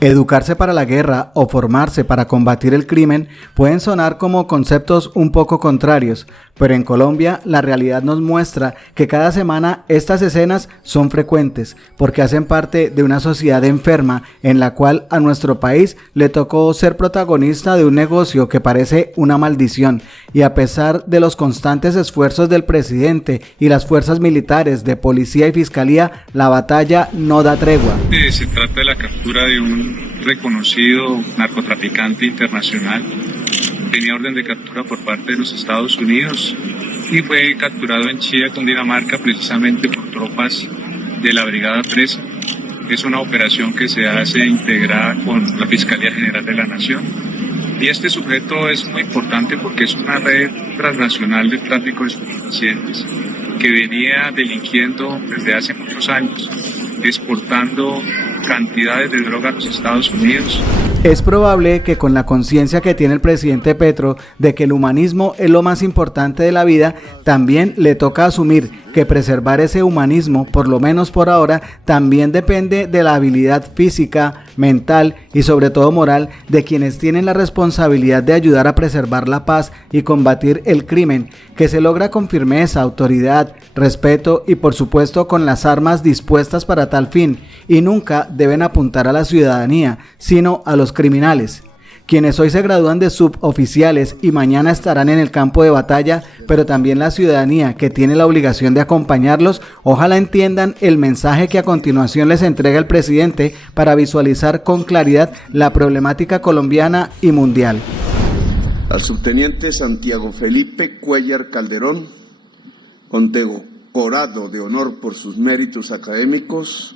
Educarse para la guerra o formarse para combatir el crimen pueden sonar como conceptos un poco contrarios, pero en Colombia la realidad nos muestra que cada semana estas escenas son frecuentes porque hacen parte de una sociedad enferma en la cual a nuestro país le tocó ser protagonista de un negocio que parece una maldición, y a pesar de los constantes esfuerzos del presidente y las fuerzas militares de policía y fiscalía, la batalla no da tregua. Se trata de la captura de un reconocido narcotraficante internacional. Tenía orden de captura por parte de los Estados Unidos y fue capturado en Chía, Cundinamarca, precisamente por tropas de la Brigada Presa. Es una operación que se hace integrada con la Fiscalía General de la Nación. Y este sujeto es muy importante porque es una red transnacional de tráfico de estupefacientes que venía delinquiendo desde hace muchos años, exportando cantidades de droga a los Estados Unidos. Es probable que con la conciencia que tiene el presidente Petro de que el humanismo es lo más importante de la vida, también le toca asumir que preservar ese humanismo, por lo menos por ahora, también depende de la habilidad física, mental y sobre todo moral de quienes tienen la responsabilidad de ayudar a preservar la paz y combatir el crimen, que se logra con firmeza, autoridad, respeto y por supuesto con las armas dispuestas para tal fin, y nunca deben apuntar a la ciudadanía, sino a los criminales, quienes hoy se gradúan de suboficiales y mañana estarán en el campo de batalla, pero también la ciudadanía que tiene la obligación de acompañarlos. Ojalá entiendan el mensaje que a continuación les entrega el presidente para visualizar con claridad la problemática colombiana y mundial. Al subteniente Santiago Felipe Cuellar Calderón, condecorado de honor por sus méritos académicos,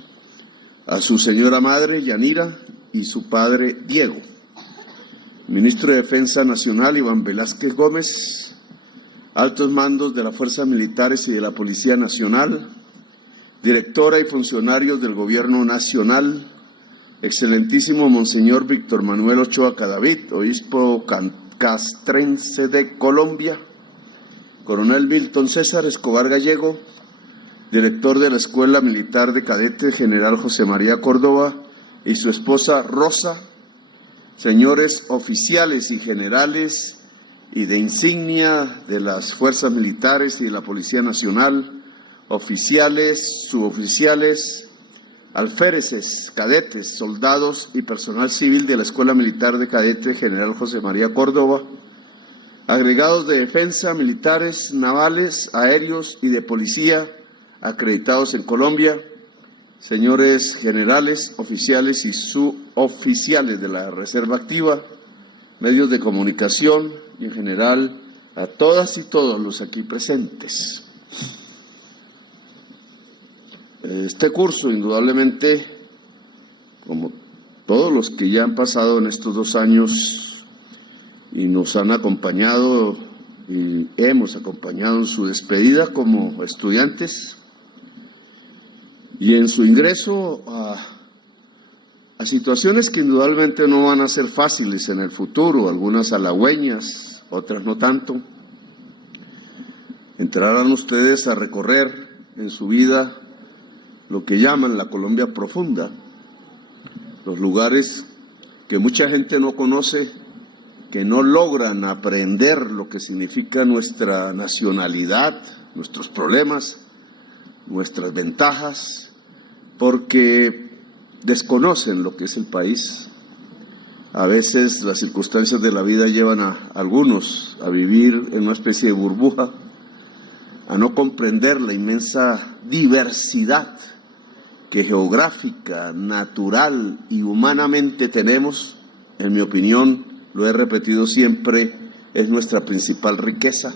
a su señora madre Yanira y su padre Diego, ministro de Defensa Nacional Iván Velázquez Gómez, altos mandos de las Fuerzas Militares y de la Policía Nacional, directora y funcionarios del Gobierno Nacional, excelentísimo Monseñor Víctor Manuel Ochoa Cadavid, obispo castrense de Colombia, coronel Milton César Escobar Gallego, director de la Escuela Militar de Cadetes General José María Córdoba y su esposa Rosa, señores oficiales y generales y de insignia de las Fuerzas Militares y de la Policía Nacional, oficiales, suboficiales, alféreces, cadetes, soldados y personal civil de la Escuela Militar de Cadetes General José María Córdoba, agregados de defensa, militares, navales, aéreos y de policía acreditados en Colombia, señores generales, oficiales y suboficiales de la Reserva Activa, medios de comunicación y en general a todas y todos los aquí presentes. Este curso, indudablemente, como todos los que ya han pasado en estos 2 años y nos han acompañado y hemos acompañado en su despedida como estudiantes, y en su ingreso a situaciones que indudablemente no van a ser fáciles en el futuro, algunas halagüeñas, otras no tanto, entrarán ustedes a recorrer en su vida lo que llaman la Colombia profunda, los lugares que mucha gente no conoce, que no logran aprender lo que significa nuestra nacionalidad, nuestros problemas, nuestras ventajas, porque desconocen lo que es el país. A veces las circunstancias de la vida llevan a algunos a vivir en una especie de burbuja, a no comprender la inmensa diversidad que geográfica, natural y humanamente tenemos. En mi opinión, lo he repetido siempre, es nuestra principal riqueza.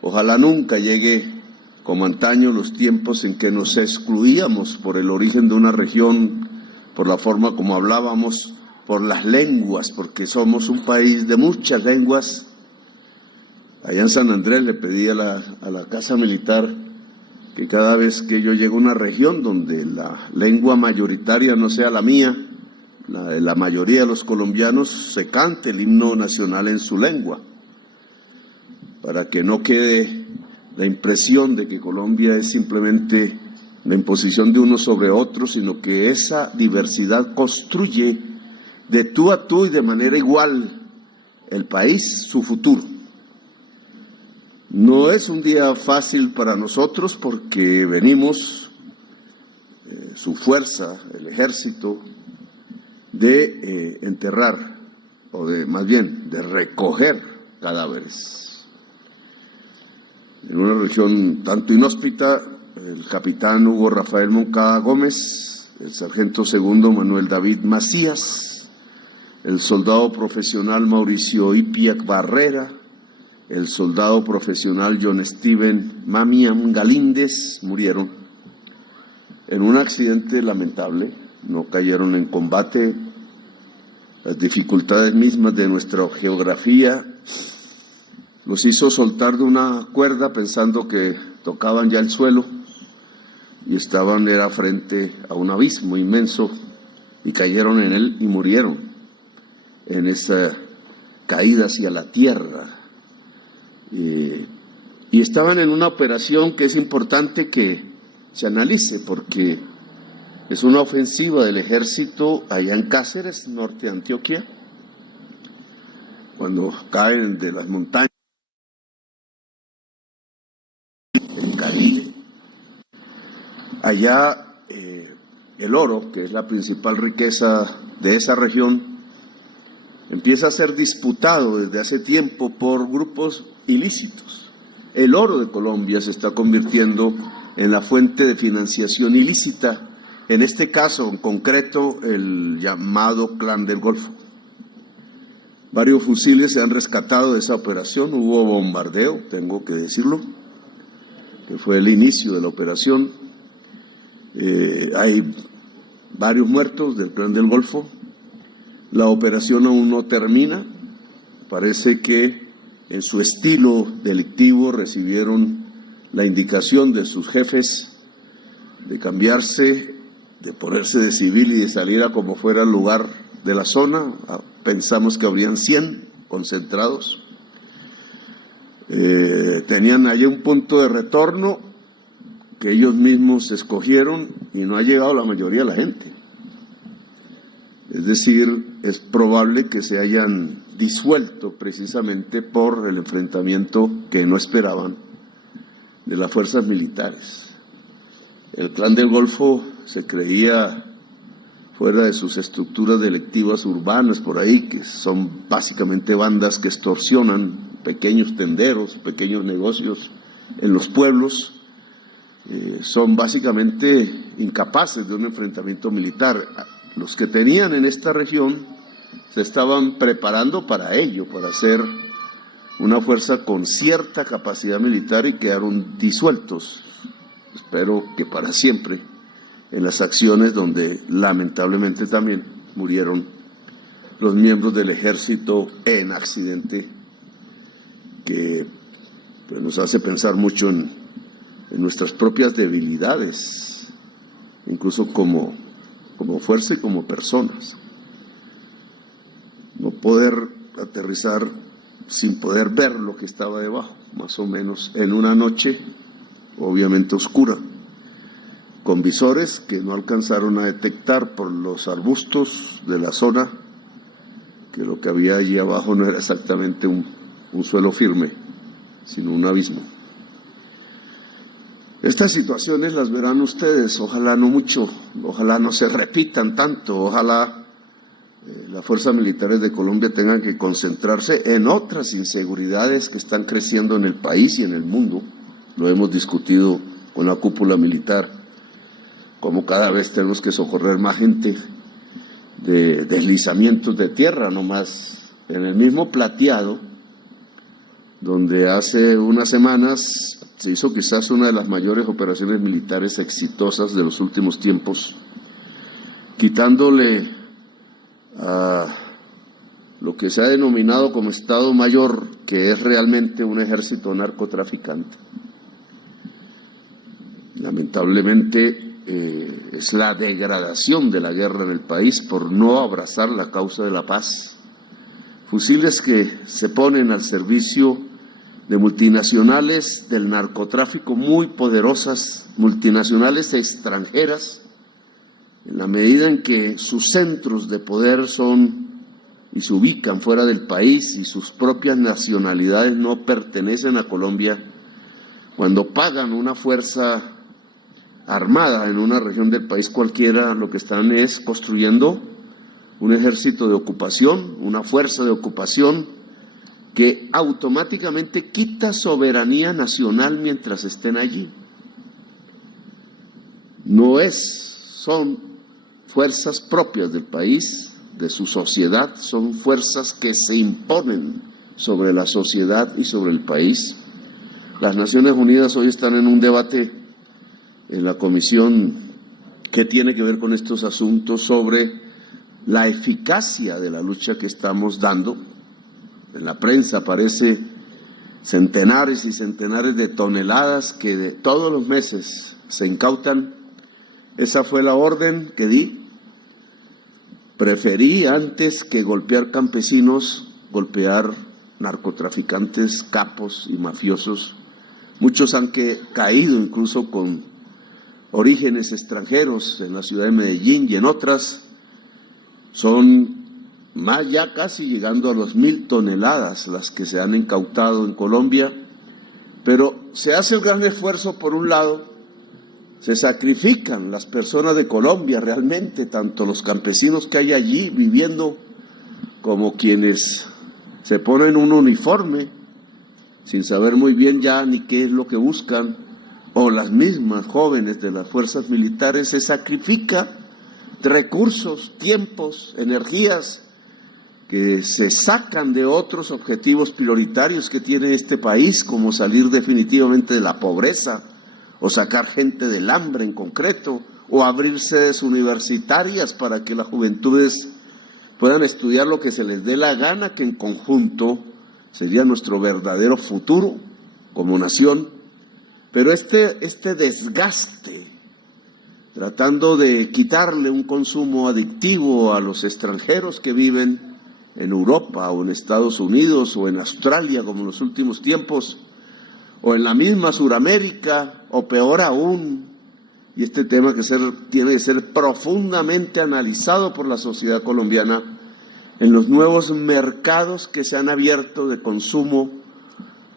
Ojalá nunca llegue como antaño los tiempos en que nos excluíamos por el origen de una región, por la forma como hablábamos, por las lenguas, porque somos un país de muchas lenguas. Allá en San Andrés le pedí a la Casa Militar que cada vez que yo llego a una región donde la lengua mayoritaria no sea la mía, la de la mayoría de los colombianos, se cante el himno nacional en su lengua, para que no quede la impresión de que Colombia es simplemente la imposición de unos sobre otros, sino que esa diversidad construye de tú a tú y de manera igual el país, su futuro. No es un día fácil para nosotros porque venimos, su fuerza, el ejército, de enterrar, o de más bien, de recoger cadáveres. En una región tanto inhóspita, el capitán Hugo Rafael Moncada Gómez, el sargento segundo Manuel David Macías, el soldado profesional Mauricio Ipiac Barrera, el soldado profesional John Steven Mamiam Galíndez murieron en un accidente lamentable. No cayeron en combate. Las dificultades mismas de nuestra geografía los hizo soltar de una cuerda pensando que tocaban ya el suelo y era frente a un abismo inmenso, y cayeron en él y murieron en esa caída hacia la tierra. Y estaban en una operación que es importante que se analice, porque es una ofensiva del ejército allá en Cáceres, norte de Antioquia, cuando caen de las montañas en Caribe. Allá el oro, que es la principal riqueza de esa región, empieza a ser disputado desde hace tiempo por grupos ilícitos. El oro de Colombia se está convirtiendo en la fuente de financiación ilícita, en este caso en concreto el llamado Clan del Golfo. Varios fusiles se han rescatado de esa operación, hubo bombardeo, tengo que decirlo, que fue el inicio de la operación. Hay varios muertos del Clan del Golfo. La operación aún no termina. Parece que en su estilo delictivo recibieron la indicación de sus jefes de cambiarse, de ponerse de civil y de salir a como fuera el lugar de la zona. Pensamos que habrían 100 concentrados. Tenían allí un punto de retorno que ellos mismos escogieron y no ha llegado la mayoría de la gente. Es decir, es probable que se hayan disuelto precisamente por el enfrentamiento que no esperaban de las fuerzas militares. El Clan del Golfo se creía fuera de sus estructuras delictivas urbanas por ahí, que son básicamente bandas que extorsionan pequeños tenderos, pequeños negocios en los pueblos. Son básicamente incapaces de un enfrentamiento militar. Los que tenían en esta región se estaban preparando para ello, para hacer una fuerza con cierta capacidad militar, y quedaron disueltos, espero que para siempre, en las acciones donde lamentablemente también murieron los miembros del ejército en accidente, que pues, nos hace pensar mucho en nuestras propias debilidades, incluso como fuerza y como personas. No poder aterrizar sin poder ver lo que estaba debajo, más o menos en una noche obviamente oscura, con visores que no alcanzaron a detectar por los arbustos de la zona que lo que había allí abajo no era exactamente un suelo firme, sino un abismo. Estas situaciones las verán ustedes, ojalá no mucho, ojalá no se repitan tanto, ojalá las fuerzas militares de Colombia tengan que concentrarse en otras inseguridades que están creciendo en el país y en el mundo. Lo hemos discutido con la cúpula militar, como cada vez tenemos que socorrer más gente de deslizamientos de tierra, nomás en el mismo Plateado, donde hace unas semanas se hizo quizás una de las mayores operaciones militares exitosas de los últimos tiempos, quitándole a lo que se ha denominado como Estado Mayor, que es realmente un ejército narcotraficante. Lamentablemente es la degradación de la guerra en el país por no abrazar la causa de la paz. Fusiles que se ponen al servicio de multinacionales del narcotráfico muy poderosas, multinacionales extranjeras, en la medida en que sus centros de poder son y se ubican fuera del país y sus propias nacionalidades no pertenecen a Colombia, cuando pagan una fuerza armada en una región del país cualquiera, lo que están es construyendo un ejército de ocupación, una fuerza de ocupación que automáticamente quita soberanía nacional mientras estén allí. Son fuerzas propias del país, de su sociedad, son fuerzas que se imponen sobre la sociedad y sobre el país. Las Naciones Unidas hoy están en un debate en la comisión que tiene que ver con estos asuntos sobre la eficacia de la lucha que estamos dando. En la prensa aparece centenares y centenares de toneladas que todos los meses se incautan. Esa fue la orden que di. Preferí, antes que golpear campesinos, golpear narcotraficantes, capos y mafiosos. Muchos han caído incluso con orígenes extranjeros en la ciudad de Medellín y en otras. Son más, ya casi llegando a los 1.000 toneladas las que se han incautado en Colombia, pero se hace el gran esfuerzo. Por un lado, se sacrifican las personas de Colombia realmente, tanto los campesinos que hay allí viviendo como quienes se ponen un uniforme sin saber muy bien ya ni qué es lo que buscan, o las mismas jóvenes de las fuerzas militares. Se sacrifica recursos, tiempos, energías que se sacan de otros objetivos prioritarios que tiene este país, como salir definitivamente de la pobreza, o sacar gente del hambre en concreto, o abrir sedes universitarias para que las juventudes puedan estudiar lo que se les dé la gana, que en conjunto sería nuestro verdadero futuro como nación. Pero este desgaste, tratando de quitarle un consumo adictivo a los extranjeros que viven en Europa o en Estados Unidos o en Australia, como en los últimos tiempos, o en la misma Suramérica, o peor aún, y este tema tiene que ser profundamente analizado por la sociedad colombiana, en los nuevos mercados que se han abierto de consumo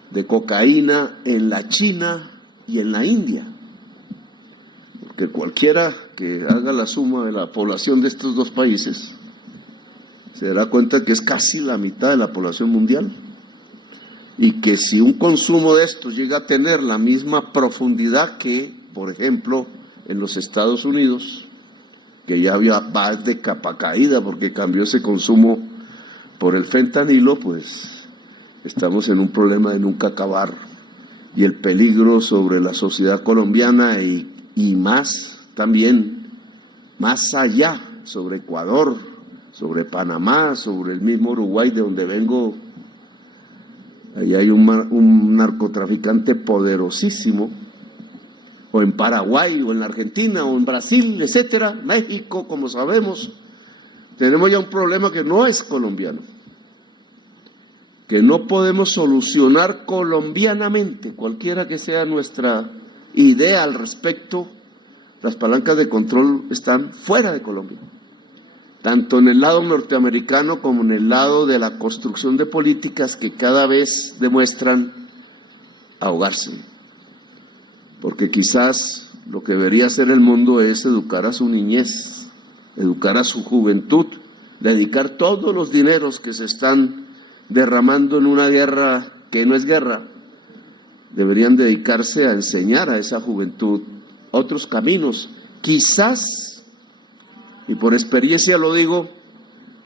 de cocaína en la China y en la India. Porque cualquiera que haga la suma de la población de estos dos países se dará cuenta que es casi la mitad de la población mundial, y que si un consumo de estos llega a tener la misma profundidad que, por ejemplo, en los Estados Unidos, que ya va de capa caída porque cambió ese consumo por el fentanilo, pues estamos en un problema de nunca acabar, y el peligro sobre la sociedad colombiana y más también, más allá, sobre Ecuador, sobre Panamá, sobre el mismo Uruguay de donde vengo. Ahí hay un narcotraficante poderosísimo, o en Paraguay, o en la Argentina, o en Brasil, etcétera, México, como sabemos. Tenemos ya un problema que no es colombiano, que no podemos solucionar colombianamente, cualquiera que sea nuestra idea al respecto. Las palancas de control están fuera de Colombia, tanto en el lado norteamericano como en el lado de la construcción de políticas que cada vez demuestran ahogarse. Porque quizás lo que debería hacer el mundo es educar a su niñez, educar a su juventud, dedicar todos los dineros que se están derramando en una guerra que no es guerra, deberían dedicarse a enseñar a esa juventud otros caminos. Quizás, y por experiencia lo digo,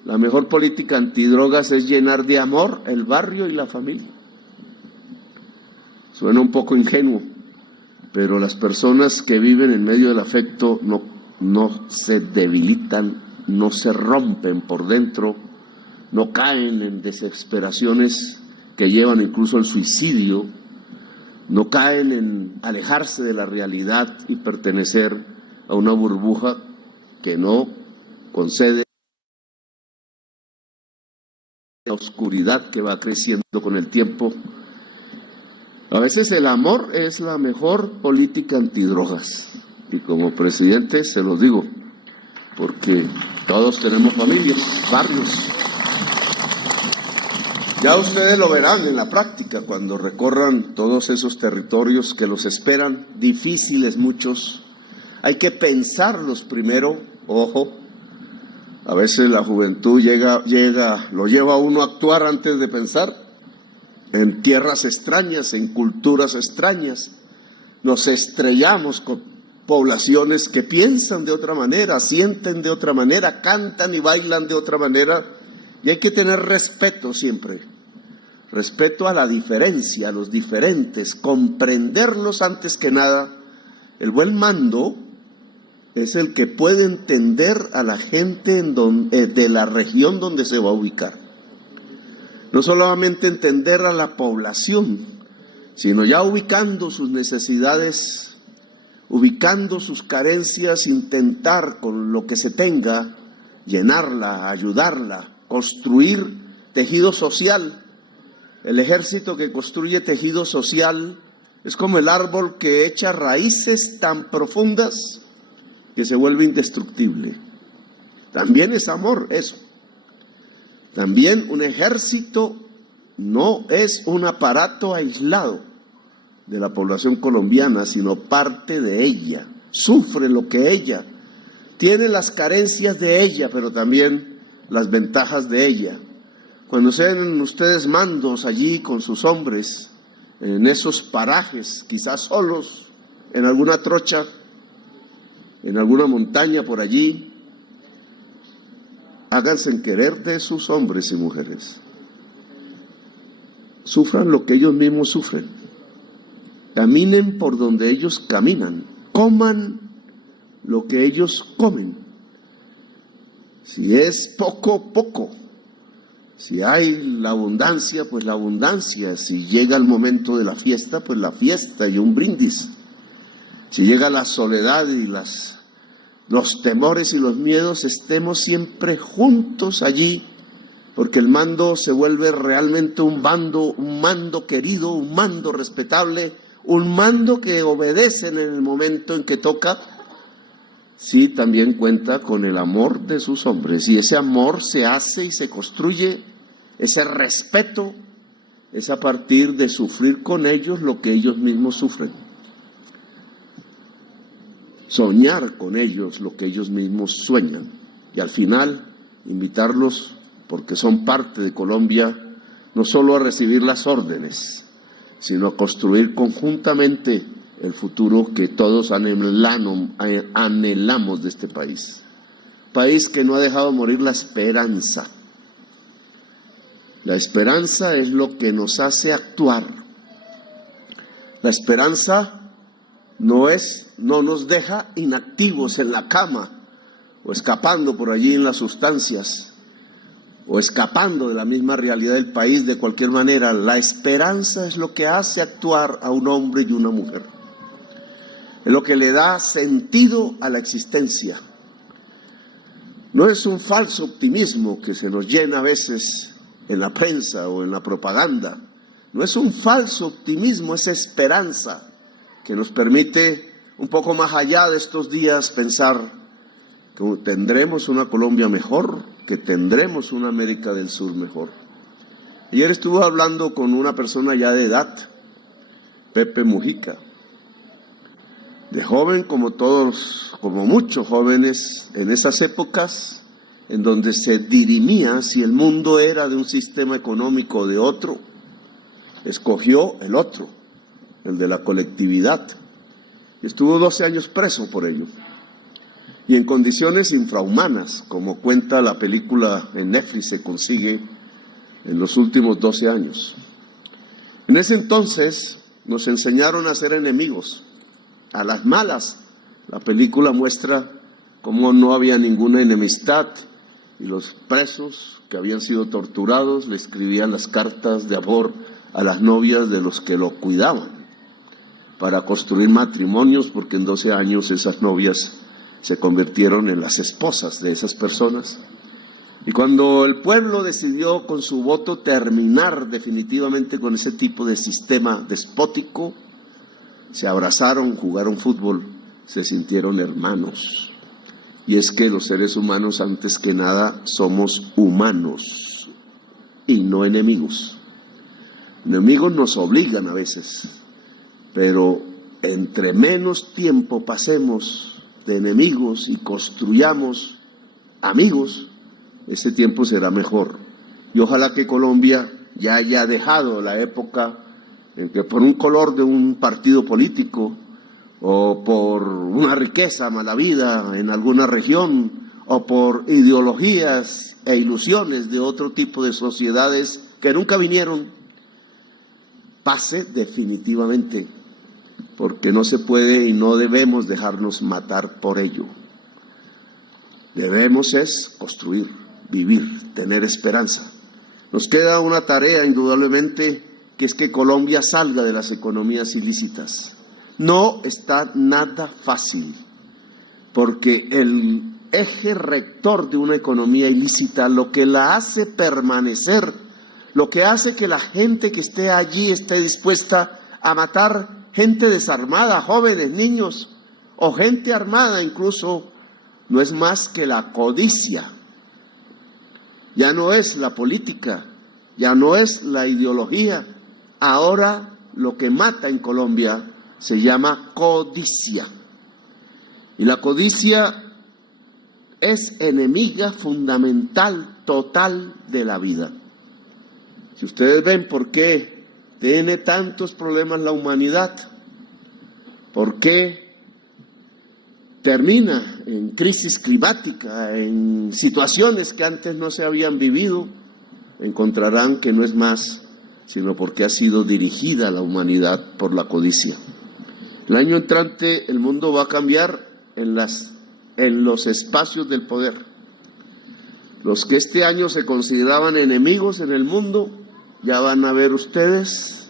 la mejor política antidrogas es llenar de amor el barrio y la familia. Suena un poco ingenuo, pero las personas que viven en medio del afecto no se debilitan, no se rompen por dentro, no caen en desesperaciones que llevan incluso al suicidio, no caen en alejarse de la realidad y pertenecer a una burbuja que no concede la oscuridad que va creciendo con el tiempo A veces el amor es la mejor política antidrogas. Y como presidente se los digo, porque todos tenemos familias, barrios. Ya ustedes lo verán en la práctica cuando recorran todos esos territorios que los esperan, difíciles muchos. Hay que pensarlos primero, ojo. A veces la juventud lo lleva a uno a actuar antes de pensar. En tierras extrañas, en culturas extrañas, nos estrellamos con poblaciones que piensan de otra manera, sienten de otra manera, cantan y bailan de otra manera, y hay que tener respeto siempre, respeto a la diferencia, a los diferentes, comprenderlos antes que nada. El buen mando es el que puede entender a la gente de la región donde se va a ubicar. No solamente entender a la población, sino ya ubicando sus necesidades, ubicando sus carencias, intentar con lo que se tenga, llenarla, ayudarla, construir tejido social. El ejército que construye tejido social es como el árbol que echa raíces tan profundas que se vuelve indestructible. También es amor eso. También un ejército no es un aparato aislado de la población colombiana, sino parte de ella, sufre lo que ella, tiene las carencias de ella, pero también las ventajas de ella. Cuando sean ustedes mandos allí con sus hombres, en esos parajes, quizás solos, en alguna trocha, en alguna montaña por allí, háganse en querer de sus hombres y mujeres. Sufran lo que ellos mismos sufren. Caminen por donde ellos caminan. Coman lo que ellos comen. Si es poco, poco. Si hay la abundancia, pues la abundancia. Si llega el momento de la fiesta, pues la fiesta y un brindis. Si llega la soledad y los temores y los miedos, estemos siempre juntos allí, porque el mando se vuelve realmente un mando querido, un mando respetable, un mando que obedece en el momento en que toca. Sí, también cuenta con el amor de sus hombres, y ese amor se hace y se construye, ese respeto es a partir de sufrir con ellos lo que ellos mismos sufren. Soñar con ellos lo que ellos mismos sueñan, y al final invitarlos, porque son parte de Colombia, no solo a recibir las órdenes, sino a construir conjuntamente el futuro que todos anhelamos de este país. País que no ha dejado morir la esperanza. La esperanza es lo que nos hace actuar. La esperanza no nos deja inactivos en la cama o escapando por allí en las sustancias o escapando de la misma realidad del país de cualquier manera. La esperanza es lo que hace actuar a un hombre y una mujer. Es lo que le da sentido a la existencia. No es un falso optimismo que se nos llena a veces en la prensa o en la propaganda. No es un falso optimismo, es esperanza que nos permite, un poco más allá de estos días, pensar que tendremos una Colombia mejor, que tendremos una América del Sur mejor. Ayer estuve hablando con una persona ya de edad, Pepe Mujica, de joven como todos, como muchos jóvenes en esas épocas, en donde se dirimía si el mundo era de un sistema económico o de otro. Escogió el otro, el de la colectividad, y estuvo 12 años preso por ello, y en condiciones infrahumanas, como cuenta la película en Netflix, se consigue en los últimos 12 años. En ese entonces nos enseñaron a ser enemigos, a las malas. La película muestra cómo no había ninguna enemistad, y los presos que habían sido torturados le escribían las cartas de amor a las novias de los que lo cuidaban, para construir matrimonios, porque en 12 años esas novias se convirtieron en las esposas de esas personas. Y cuando el pueblo decidió con su voto terminar definitivamente con ese tipo de sistema despótico, se abrazaron, jugaron fútbol, se sintieron hermanos. Y es que los seres humanos, antes que nada, somos humanos y no enemigos. Enemigos nos obligan a veces, pero entre menos tiempo pasemos de enemigos y construyamos amigos, ese tiempo será mejor. Y ojalá que Colombia ya haya dejado la época en que por un color de un partido político o por una riqueza mala vida en alguna región o por ideologías e ilusiones de otro tipo de sociedades que nunca vinieron, pase definitivamente, porque no se puede y no debemos dejarnos matar por ello. Debemos es construir, vivir, tener esperanza. Nos queda una tarea indudablemente, que es que Colombia salga de las economías ilícitas. No está nada fácil, porque el eje rector de una economía ilícita, lo que la hace permanecer, lo que hace que la gente que esté allí esté dispuesta a matar gente desarmada, jóvenes, niños o gente armada incluso, no es más que la codicia. Ya no es la política, ya no es la ideología. Ahora lo que mata en Colombia se llama codicia. Y la codicia es enemiga fundamental, total de la vida. Si ustedes ven por qué tiene tantos problemas la humanidad, por qué termina en crisis climática, en situaciones que antes no se habían vivido, encontrarán que no es más sino porque ha sido dirigida la humanidad por la codicia. El año entrante el mundo va a cambiar en los espacios del poder. Los que este año se consideraban enemigos en el mundo, ya van a ver ustedes,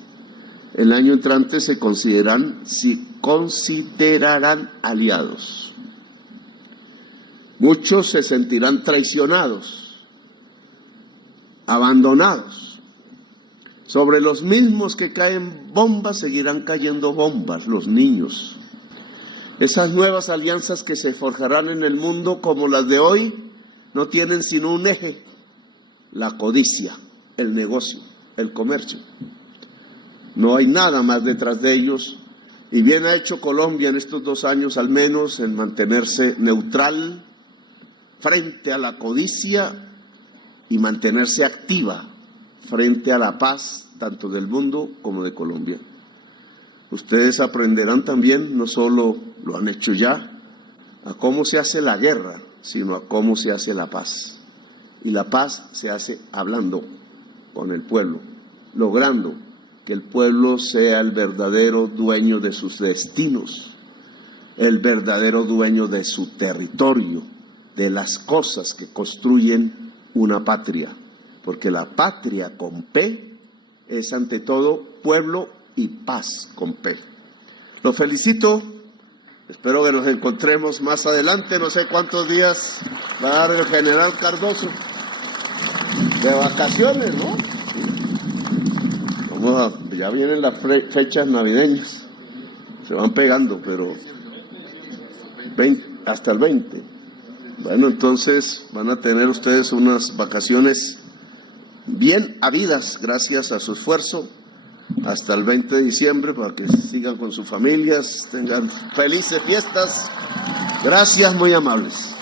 el año entrante se considerarán aliados. Muchos se sentirán traicionados, abandonados. Sobre los mismos que caen bombas, seguirán cayendo bombas, los niños. Esas nuevas alianzas que se forjarán en el mundo, como las de hoy, no tienen sino un eje: la codicia, el negocio, el comercio. No hay nada más detrás de ellos, y bien ha hecho Colombia en estos 2 años al menos en mantenerse neutral frente a la codicia y mantenerse activa frente a la paz, tanto del mundo como de Colombia. Ustedes aprenderán también, no solo lo han hecho ya, a cómo se hace la guerra, sino a cómo se hace la paz. Y la paz se hace hablando con el pueblo, logrando que el pueblo sea el verdadero dueño de sus destinos, el verdadero dueño de su territorio, de las cosas que construyen una patria. Porque la patria con P es ante todo pueblo y paz con P. Los felicito, espero que nos encontremos más adelante, no sé cuántos días va a dar el general Cardoso de vacaciones, ¿no? Ya vienen las fechas navideñas, se van pegando, pero hasta el 20. Bueno, entonces van a tener ustedes unas vacaciones bien habidas gracias a su esfuerzo hasta el 20 de diciembre para que sigan con sus familias, tengan felices fiestas. Gracias, muy amables.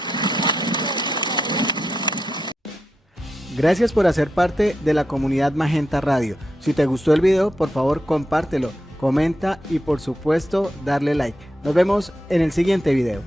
Gracias por hacer parte de la comunidad Magenta Radio. Si te gustó el video, por favor compártelo, comenta y por supuesto darle like. Nos vemos en el siguiente video.